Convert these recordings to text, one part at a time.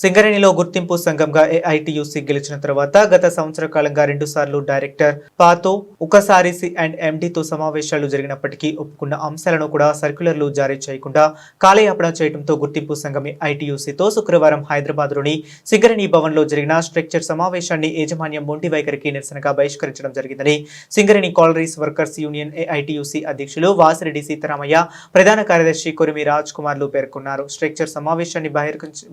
సింగరేణిలో గుర్తింపు సంఘంగా ఏఐటీయూసీ గెలిచిన తర్వాత గత సంవత్సర కాలంగా 2 సార్లు డైరెక్టర్ పాతో ఒకసారి సి&ఎండితో సమావేశాలు జరిగినప్పటికీ ఒప్పుకున్న అంశాలను కూడా సర్క్యులర్లు జారీ చేయకుండా కాలయాపన చేయడంతో గుర్తింపు సంఘం ఏఐటీయూసీతో శుక్రవారం హైదరాబాద్లోని సింగరేణి భవన్లో జరిగిన స్ట్రక్చర్ సమావేశాన్ని యాజమాన్యం మొండి వైఖరికి నిరసనగా బహిష్కరించడం జరిగిందని Singareni collieries workers union AITUC అధ్యక్షులు వాసిరెడ్డి సీతారామయ్య, ప్రధాన కార్యదర్శి కొరిమి రాజ్ కుమార్లు పేర్కొన్నారు. స్ట్రక్చర్ సమావేశాన్ని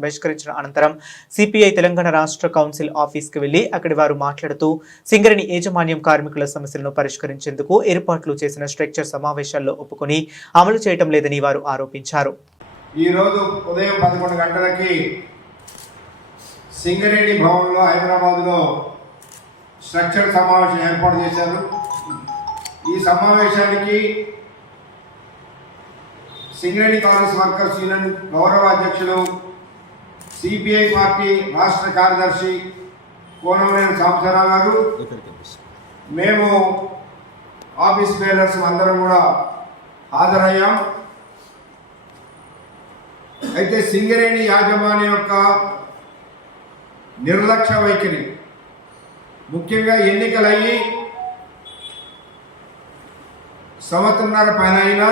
బహిష్కరించిన అనంతరం సిపిఐ తెలంగాణ రాష్ట్ర కౌన్సిల్ ఆఫీస్కి వెళ్లి అక్కడి వారు మాట్లాడుతూ సింగరేణి యాజమాన్యం కార్మికుల సమస్యలను పరిష్కరించేందుకు ఏర్పాట్లు చేసిన స్ట్రక్చర్ సమావేశాల్లో ఒప్పుకొని అమలు చేయడం లేదని వారు ఆరోపించారు. ఈ రోజు ఉదయం 11 గంటలకి సింగరేణి భవన్లో హైదరాబాద్లో స్ట్రక్చర్ సమావేశం ఏర్పాటు చేశారు. ఈ సమావేశానికి సింగరేణి కాలరీస్ వర్కర్స్ యూనియన్ గౌరవ అధ్యక్షులు, సిపిఐ పార్టీ రాష్ట్ర కార్యదర్శి కోనమనేని సాంబశివరావు గారు, మేము ఆఫీస్ బేరర్స్ అందరం కూడా హాజరయ్యాం. అయితే సింగరేణి యాజమాన్యం యొక్క నిర్లక్ష్య వైఖరి, ముఖ్యంగా ఎన్నికలయ్యి సంవత్సరంన్నర పైన అయినా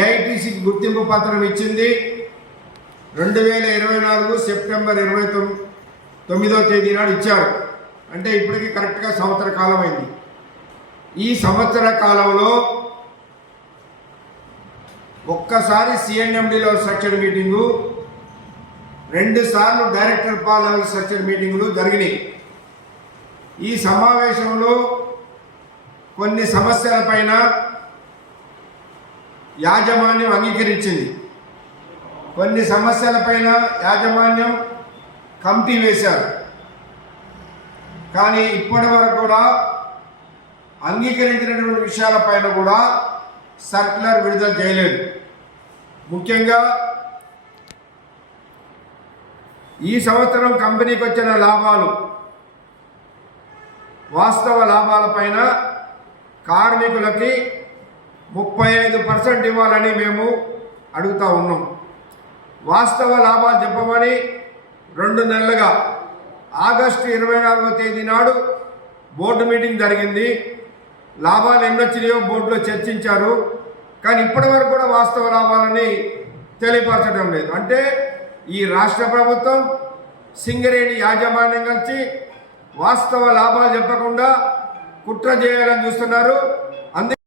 ఏఐటీసీకి గుర్తింపు పత్రం ఇచ్చింది 2024 సెప్టెంబర్ 29వ తేదీ నాడు ఇచ్చారు. అంటే ఇప్పటికీ కరెక్ట్గా సంవత్సర కాలం అయింది. ఈ సంవత్సర కాలంలో ఒక్కసారి సి&ఎండిలో స్ట్రక్చర్ మీటింగు, 2 సార్లు డైరెక్టర్ పాల్ లెవెల్ స్ట్రక్చర్ మీటింగులు జరిగినాయి. ఈ సమావేశంలో కొన్ని సమస్యలపైన యాజమాన్యం అంగీకరించింది. కొన్ని సమస్యలపైన యాజమాన్యం కమిటీ వేశారు. కానీ ఇప్పటి వరకు కూడా అంగీకరించినటువంటి విషయాలపైన కూడా సర్క్యులర్ విడుదల చేయలేదు. ముఖ్యంగా ఈ సంవత్సరం కంపెనీకి వచ్చిన లాభాలు, వాస్తవ లాభాలపైన కార్మికులకి 35% ఇవ్వాలని మేము అడుగుతా ఉన్నాం. వాస్తవ లాభాలు చెప్పమని 2 నెలలుగా ఆగస్టు 24వ తేదీ నాడు బోర్డు మీటింగ్ జరిగింది. లాభాలు ఎన్నొచ్చినాయో బోర్డులో చర్చించారు. కానీ ఇప్పటి వరకు కూడా వాస్తవ లాభాలని తెలియపరచడం లేదు. అంటే ఈ రాష్ట్ర ప్రభుత్వం సింగరేణి యాజమాన్యం కలిసి వాస్తవ లాభాలు చెప్పకుండా కుట్ర చేయాలని చూస్తున్నారు. అందుకే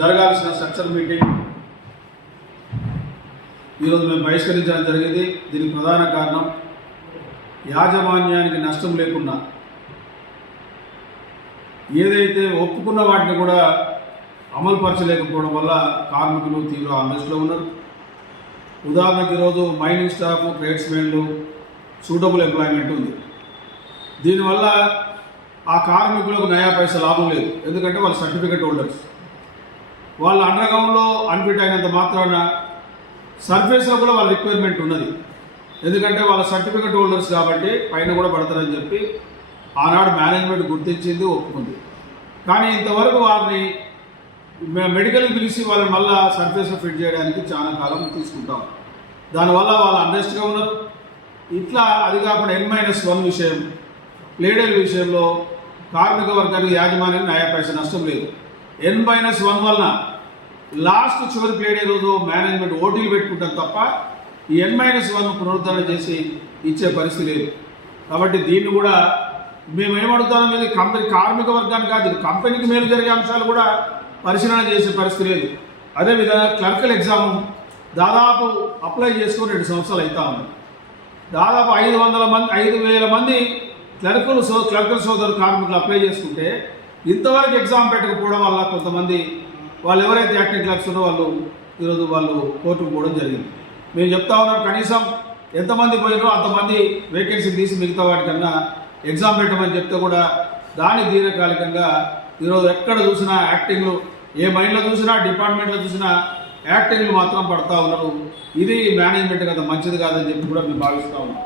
జరగాల్సిన స్ట్రక్చర్ మీటింగ్ ఈరోజు మేము బహిష్కరించడం జరిగింది. దీనికి ప్రధాన కారణం యాజమాన్యానికి నష్టం లేకుండా ఏదైతే ఒప్పుకున్న వాటిని కూడా అమలు పరచలేకపోవడం వల్ల కార్మికులు తీవ్ర ఆందోళనలో ఉన్నారు. ఉదాహరణకు ఈరోజు మైనింగ్ స్టాఫ్, ట్రేడ్స్మెన్లు సూటబుల్ ఎంప్లాయ్మెంట్ ఉంది. దీనివల్ల ఆ కార్మికులకు నయా పైసా లాభం లేదు. ఎందుకంటే వాళ్ళు సర్టిఫికెట్ హోల్డర్స్. వాళ్ళ అండర్గ్రౌండ్లో అన్ఫిట్ అయినంత మాత్రాన సర్ఫేస్లో కూడా వాళ్ళ రిక్వైర్మెంట్ ఉన్నది. ఎందుకంటే వాళ్ళ సర్టిఫికెట్ హోల్డర్స్ కాబట్టి పైన కూడా పడతారని చెప్పి ఆనాడు మేనేజ్మెంట్ గుర్తించింది, ఒప్పుకుంది. కానీ ఇంతవరకు వారిని మెడికల్కి పిలిచి వాళ్ళని మళ్ళీ సర్ఫేస్లో ఫిట్ చేయడానికి చాలా కాలం తీసుకుంటాం. దానివల్ల వాళ్ళు అన్రెస్ట్గా ఉన్నారు. ఇట్లా అది కాకుండా N-1 విషయం, ప్లేడర్ విషయంలో కార్మిక వర్గానికి యాజమాన్యానికి నయా పైసా నష్టం లేదు. N-1 వలన లాస్ట్ చివరి ప్లేడే రోజు మేనేజ్మెంట్ ఓటీలు పెట్టుకుంటాం తప్ప ఈ N-1 పునరుద్ధరణ చేసి ఇచ్చే పరిస్థితి లేదు. కాబట్టి దీన్ని కూడా మేము ఏమడుగుతాం, ఇది కంపెనీ కార్మిక వర్గానికి కాదు, కంపెనీకి మేలు జరిగే అంశాలు కూడా పరిశీలన చేసే పరిస్థితి లేదు. అదేవిధంగా క్లర్కల్ ఎగ్జామ్ దాదాపు అప్లై చేసుకుని 2 సంవత్సరాలు అవుతా ఉంది. దాదాపు 5,000 మంది క్లర్కల్ సోదరు కార్మికులు అప్లై చేసుకుంటే ఇంతవరకు ఎగ్జామ్ పెట్టకపోవడం వల్ల కొంతమంది వాళ్ళు ఎవరైతే యాక్టివ్ క్లర్క్స్ ఉన్నారో ఈరోజు వాళ్ళు కోర్టుకు పోవడం జరిగింది. మేము చెప్తా ఉన్నాం, కనీసం ఎంతమంది పోయినో అంతమంది వేకెన్సీ తీసి మిగతా వాటికన్నా ఎగ్జామ్ పెట్టమని చెప్తే కూడా దాని దీర్ఘకాలికంగా ఈరోజు ఎక్కడ చూసినా యాక్టింగ్లు, ఏ మైండ్లో చూసినా డిపార్ట్మెంట్లో చూసినా యాక్టింగ్లు మాత్రం పడతా ఉన్నారు. ఇది మేనేజ్మెంట్ కదా మంచిది కాదని చెప్పి కూడా మేము భావిస్తూ ఉన్నాం.